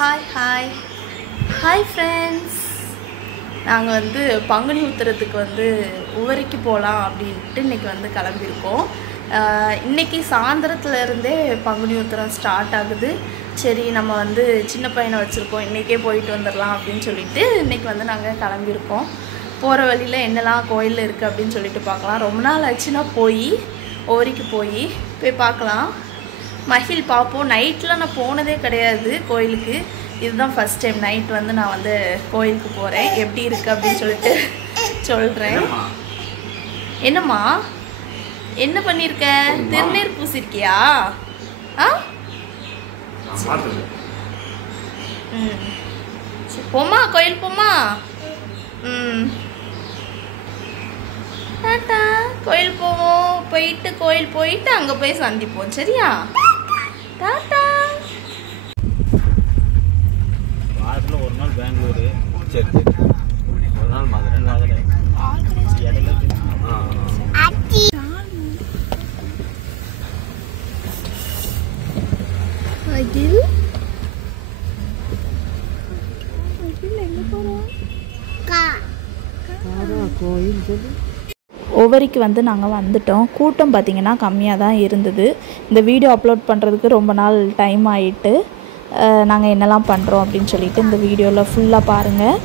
Hi friends. நாங்கள் வந்து பங்குனி உத்திரத்துக்கு வந்து உவரிக்கு போகலாம் அப்படின்ட்டு இன்றைக்கி வந்து கிளம்பியிருக்கோம். இன்றைக்கி சாயந்தரத்துல இருந்தே பங்குனி உத்திரம் ஸ்டார்ட் ஆகுது. சரி நம்ம வந்து சின்ன பையனை வச்சுருக்கோம், இன்றைக்கே போயிட்டு வந்துடலாம் அப்படின்னு சொல்லிட்டு இன்றைக்கி வந்து நாங்கள் கிளம்பியிருக்கோம். போகிற வழியில் என்னெல்லாம் கோயில் இருக்குது அப்படின்னு சொல்லிட்டு பார்க்கலாம். ரொம்ப நாள் ஆச்சுன்னா உவரிக்கு போய் பார்க்கலாம். மகிழ் பார்ப்போம். நைட்டில் நான் போனதே கிடையாது கோயிலுக்கு. இதுதான் ஃபஸ்ட் டைம் நைட் வந்து நான் வந்து கோயிலுக்கு போகிறேன். எப்படி இருக்குது அப்படின்னு சொல்லிட்டு சொல்கிறேன். என்னம்மா என்ன பண்ணியிருக்க? திருநீர் பூசிருக்கியா? சரி போமா, கோயில் போமா. டாட்டா. கோயில் போவோம். கோயில் போயிட்டு அங்கே போய் சந்திப்போம். சரியா? டாட்டா. வாரத்தில் ஒரு நாள் பெங்களூரு, சரி ஒரு நாள் மதுரை உவரிக்கு வந்து நாங்கள் வந்துட்டோம். கூட்டம் பார்த்திங்கன்னா கம்மியாக தான் இருந்தது. இந்த வீடியோ அப்லோட் பண்ணுறதுக்கு ரொம்ப நாள் டைம் ஆகிட்டு நாங்கள் என்னெல்லாம் பண்ணுறோம் அப்படின்னு சொல்லிட்டு இந்த வீடியோவில் ஃபுல்லாக பாருங்கள்.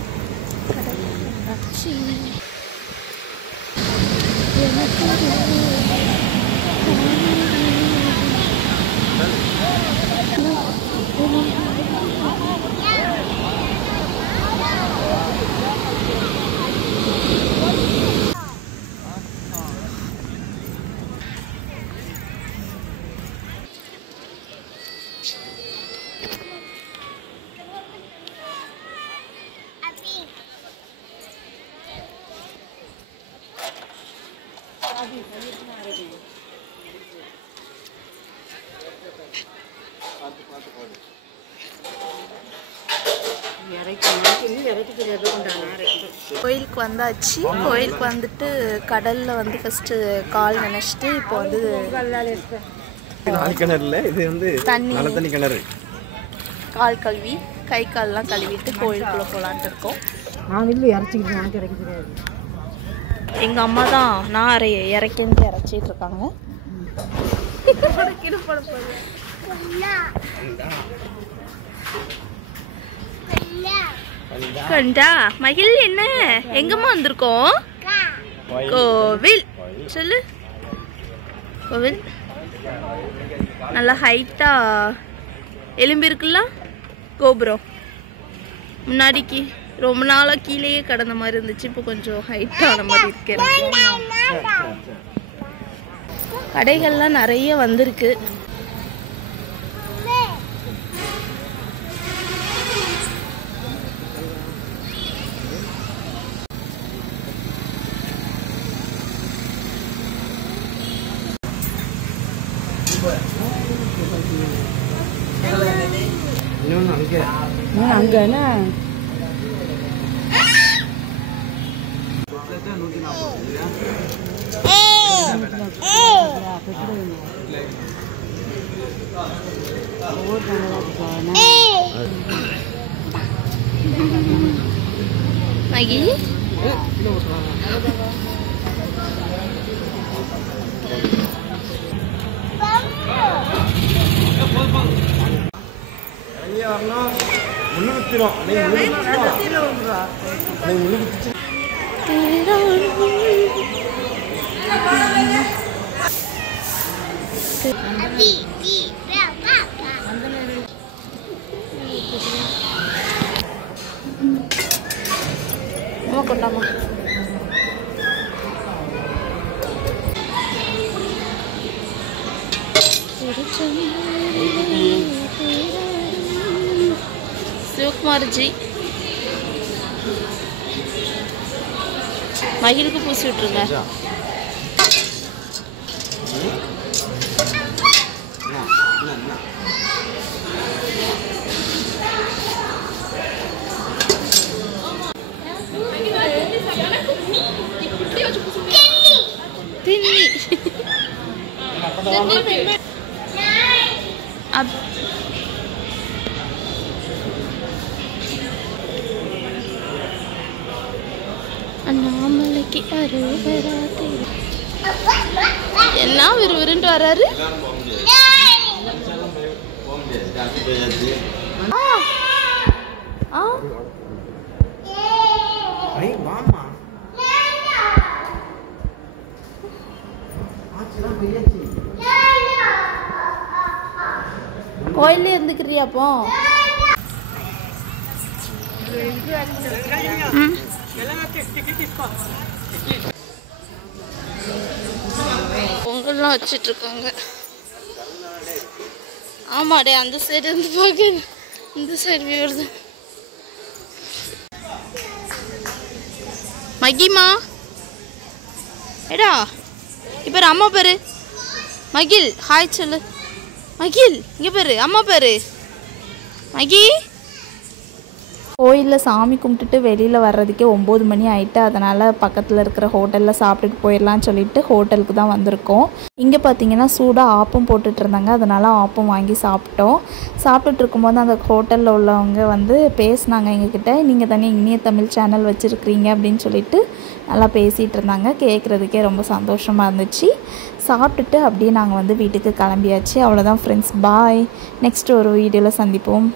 கோயிலுக்கு வந்தாச்சு. கோயிலுக்கு வந்துட்டு கடலில் வந்து ஃபஸ்ட்டு கால் நினைச்சிட்டு இப்போ வந்து தண்ணி கிணறு கால் கழுவி கை கால்லாம் கழுவிட்டு கோயிலுக்குள்ளே போகலான்ட்டு இருக்கோம். எங்கள் அம்மா தான் நான் இறக்கின்ட்டு இறச்சிட்டு இருக்காங்க. கண்டா மகிழ் என்ன எங்கம்மா வந்திருக்கோம்? கோவில். சொல்லு. கோவில் நல்லா ஹைட்டா எலும்பி இருக்குல்ல கோபுரம். முன்னாடிக்கு ரொம்ப நாளாக கீழேயே கடந்த மாதிரி இருந்துச்சு, இப்போ கொஞ்சம் ஹைட்டான மாதிரி இருக்கு. கடைகள்லாம் நிறைய வந்திருக்கு. மகி கொண்டாமா. சிவகுமார் ஜி மகிழுக்கு பூசி விட்டுருங்க. அண்ணாமலைக்கு அருவரா என்ன விறுவிறுன்ட்டு வராரு. கோயிலே இருந்துக்கிறியாப்போ? பொங்கல்லாம் வச்சிட்டு இருக்காங்க. ஆமாடே, அந்த சைடு இருந்து பார்க்க இந்த சைடு வருது. மகிமா எடா இப்போ அம்மா பேரு மகில். ஹாய் சொல்லு மகில். இங்கே பேரு அம்மா பேரு மகி. கோயிலில் சாமி கும்பிட்டுட்டு வெளியில் வர்றதுக்கே 9 மணி ஆகிட்டு, அதனால் பக்கத்தில் இருக்கிற ஹோட்டலில் சாப்பிட்டுட்டு போயிடலான்னு சொல்லிட்டு ஹோட்டலுக்கு தான் வந்திருக்கோம். இங்கே பார்த்தீங்கன்னா சூடாக ஆப்பம் போட்டுட்டு இருந்தாங்க, அதனால் ஆப்பம் வாங்கி சாப்பிட்டோம். சாப்பிட்டுட்டு இருக்கும்போது அந்த ஹோட்டலில் உள்ளவங்க வந்து பேசினாங்க எங்ககிட்ட, நீங்கள் தானே இனிய தமிழ் சேனல் வச்சுருக்கிறீங்க அப்படின்னு சொல்லிட்டு நல்லா பேசிகிட்டு இருந்தாங்க. கேட்குறதுக்கே ரொம்ப சந்தோஷமாக இருந்துச்சு. சாப்பிட்டுட்டு அப்படியே நாங்கள் வந்து வீட்டுக்கு கிளம்பியாச்சு. அவ்வளோதான் ஃப்ரெண்ட்ஸ், பாய். நெக்ஸ்ட் ஒரு வீடியோவில் சந்திப்போம்.